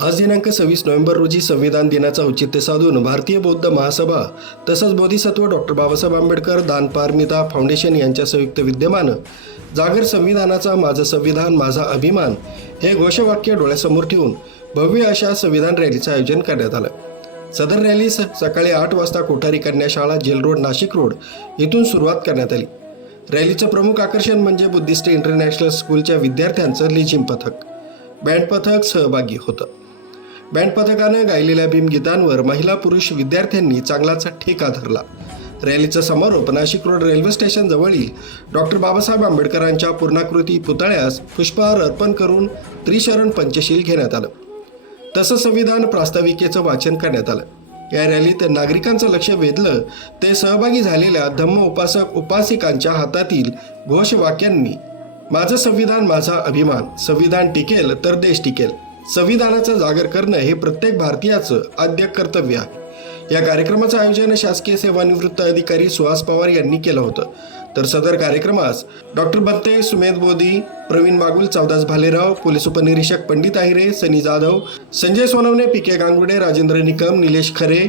आज दिनांक सव्वीस नोव्हेंबर रोजी संविधान दिनाचं औचित्य साधून भारतीय बौद्ध महासभा तसंच बोधिसत्व डॉक्टर बाबासाहेब आंबेडकर दानपारमिता फाउंडेशन यांच्या संयुक्त विद्यमानं जागर संविधानाचा माझं संविधान माझा अभिमान हे घोषवाक्य डोळ्यासमोर ठेवून भव्य अशा संविधान रॅलीचं आयोजन करण्यात आलं. सदर रॅली स- सकाळी आठ वाजता कोठारी कन्या शाळा जेल रोड नाशिक रोड इथून सुरुवात करण्यात आली. रॅलीचं प्रमुख आकर्षण म्हणजे बुद्धिस्ट इंटरनॅशनल स्कूलच्या विद्यार्थ्यांचं लिझिम पथक. बँड पथक सहभागी होतं. बँड पथकानं गायलेल्या भीमगीतांवर महिला पुरुष विद्यार्थ्यांनी चांगलाच ठेका धरला. रॅलीचा समारोप नाशिक रोड रेल्वे स्टेशन जवळील डॉक्टर बाबासाहेब आंबेडकरांच्या पूर्णाकृती पुतळ्यास पुष्पहार अर्पण करून त्रिशरण पंचशील घेण्यात आलं. तसं संविधान प्रास्ताविकेचं वाचन करण्यात आलं. या रॅलीत नागरिकांचं लक्ष वेधलं ते सहभागी झालेल्या धम्म उपासक उपासिकांच्या हातातील घोषवाक्यांनी माझं संविधान माझा अभिमान. संविधान टिकेल तर देश टिकेल. संविधानाचा जागर करणं हे प्रत्येक भारतीयाचं आद्य कर्तव्य आहे. या कार्यक्रमाचं आयोजन शासकीय सेवानिवृत्त अधिकारी सुहास पवार यांनी केलं होतं. तर सदर कार्यक्रमास डॉक्टर बत्ते सुमेध बोधी प्रवीण बागुल चौदास भालेराव पोलीस उपनिरीक्षक पंडित आहिरे सनी जाधव संजय सोनवणे पी के गांगुडे राजेंद्र निकम निलेश खरे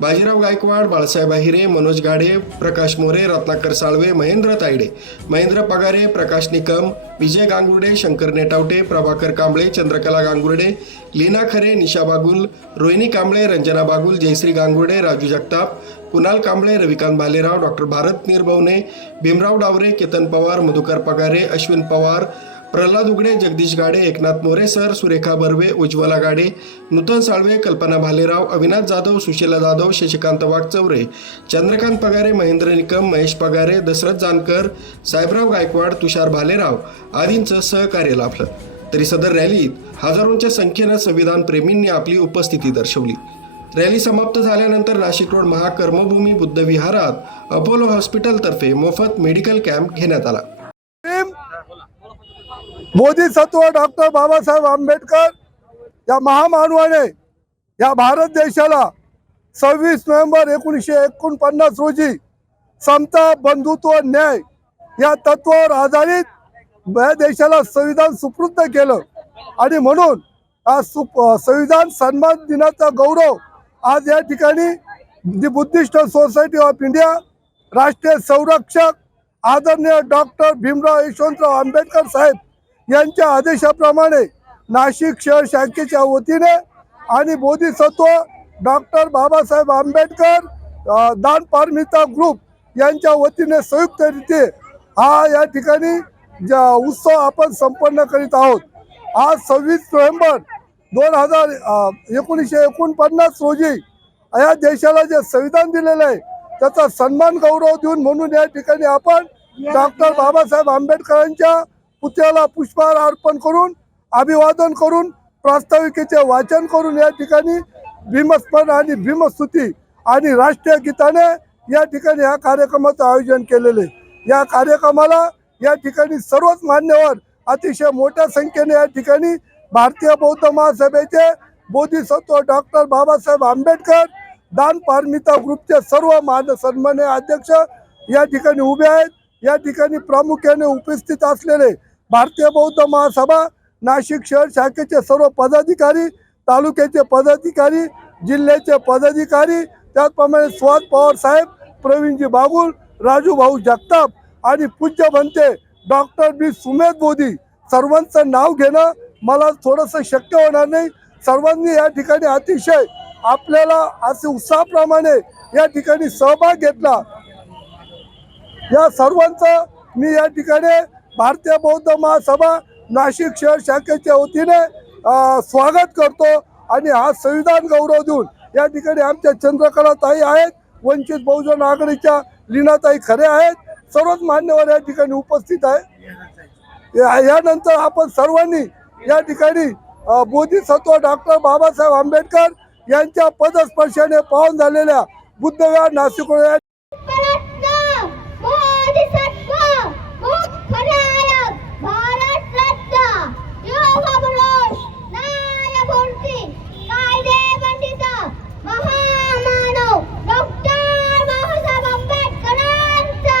बाजीराव गायकवाड बाळासाहेब अहिरे मनोज गाडे प्रकाश मोरे रत्नाकर साळवे महेंद्र तायडे महेंद्र पगारे प्रकाश निकम विजय गांगुर्डे शंकर नेटावटे प्रभाकर कांबळे चंद्रकला गांगुर्डे लीना खरे निशा बागुल रोहिणी कांबळे रंजना बागुल जयश्री गांगुर्डे राजू जगताप कुणाल कांबळे रविकांत भालेराव डॉक्टर भारत निर्भवने भीमराव डावरे केतन पवार मधुकर पगारे अश्विन पवार प्रल्हाद उगडे जगदीश गाडे एकनाथ मोरे सर सुरेखा बर्वे उज्ज्वला गाडे नूतन साळवे कल्पना भालेराव अविनाश जाधव सुशीला जाधव शशिकांत वाघचौरे चंद्रकांत पगारे महेंद्र निकम महेश पगारे दशरथ जानकर साहेबराव गायकवाड तुषार भालेराव आदींचं सहकार्य लाभलं. तरी सदर रॅलीत हजारोंच्या संख्येनं संविधान प्रेमींनी आपली उपस्थिती दर्शवली. रॅली समाप्त झाल्यानंतर नाशिक रोड महाकर्मभूमी बुद्ध विहारात अपोलो हॉस्पिटलतर्फे मोफत मेडिकल कॅम्प घेण्यात आला. बोधिसत्व डॉक्टर बाबासाहेब आंबेडकर या महामानवाने या भारत देशाला सव्वीस नोव्हेंबर एकोणीसशे एकोणपन्नास रोजी समता बंधुत्व न्याय या तत्वावर आधारित या देशाला संविधान सुपूर्द केलं. आणि म्हणून आज सु संविधान सन्मान दिनाचा गौरव आज या ठिकाणी दि बुद्धिस्ट सोसायटी ऑफ इंडिया राष्ट्रीय संरक्षक आदरणीय डॉक्टर भीमराव यशवंतराव आंबेडकर साहेब यांच्या आदेशाप्रमाणे नाशिक शहर शाखेच्या वतीने आणि बोधिसत्व डॉक्टर बाबासाहेब आंबेडकर दान पारमिता ग्रुप यांच्या वतीने संयुक्तरित्या हा या ठिकाणी उत्सव आपण संपन्न करीत आहोत. आज सव्वीस नोव्हेंबर दोन हजार एकोणीसशे एकोणपन्नास रोजी या देशाला जे संविधान दिलेलं आहे त्याचा सन्मान गौरव देऊन म्हणून या ठिकाणी आपण डॉक्टर बाबासाहेब आंबेडकरांच्या पुतळ्याला पुष्पहार अर्पण करून अभिवादन करून प्रास्ताविकेचे वाचन करून या ठिकाणी भीमस्मरण आणि भीमस्तुती आणि राष्ट्रीय गीताने या ठिकाणी या कार्यक्रमाचं आयोजन केलेले आहे. या कार्यक्रमाला या ठिकाणी सर्वच मान्यवर अतिशय मोठ्या संख्येने या ठिकाणी भारतीय बौद्ध महासभेचे बोधिसत्व डॉक्टर बाबासाहेब आंबेडकर दान पारमिता ग्रुपचे सर्व मान सन्मान्य अध्यक्ष या ठिकाणी उभे आहेत या ठिकाणी प्रामुख्याने उपस्थित असलेले भारतीय बौद्ध महासभा नाशिक शहर शाखेचे सर्व पदाधिकारी तालुक्याचे पदाधिकारी जिल्ह्याचे पदाधिकारी त्याचप्रमाणे स्वाद पवार साहेब प्रवीणजी बाबुल राजू भाऊ जगताप आणि पूज्य बनते डॉक्टर बी सुमेध मोदी सर्वांचं नाव घेणं मला थोडंसं शक्य होणार नाही. सर्वांनी या ठिकाणी अतिशय आपल्याला असे उत्साहाप्रमाणे या ठिकाणी सहभाग घेतला. या सर्वांचं मी या ठिकाणी भारतीय बौद्ध महासभा नाशिक शहर शाखेच्या वतीने स्वागत करतो आणि हा संविधान गौरव देऊन या ठिकाणी आमच्या चंद्रकला ताई आहेत वंचित बहुजन आघाडीच्या लीनाताई खरे आहेत सर्वच मान्यवर या ठिकाणी उपस्थित आहे. या- यानंतर आपण सर्वांनी या ठिकाणी बोधिसत्व डॉक्टर बाबासाहेब आंबेडकर यांच्या पदस्पर्शाने पाहून झालेल्या बुद्धविहार नाशिक रोड या रत्न बोधिसत्व मुखनायक भारत रत्न योगपुरुष न्यायमूर्ती कायदे पंडित महामानव डॉक्टर बाबासाहेब आंबेडकरांचा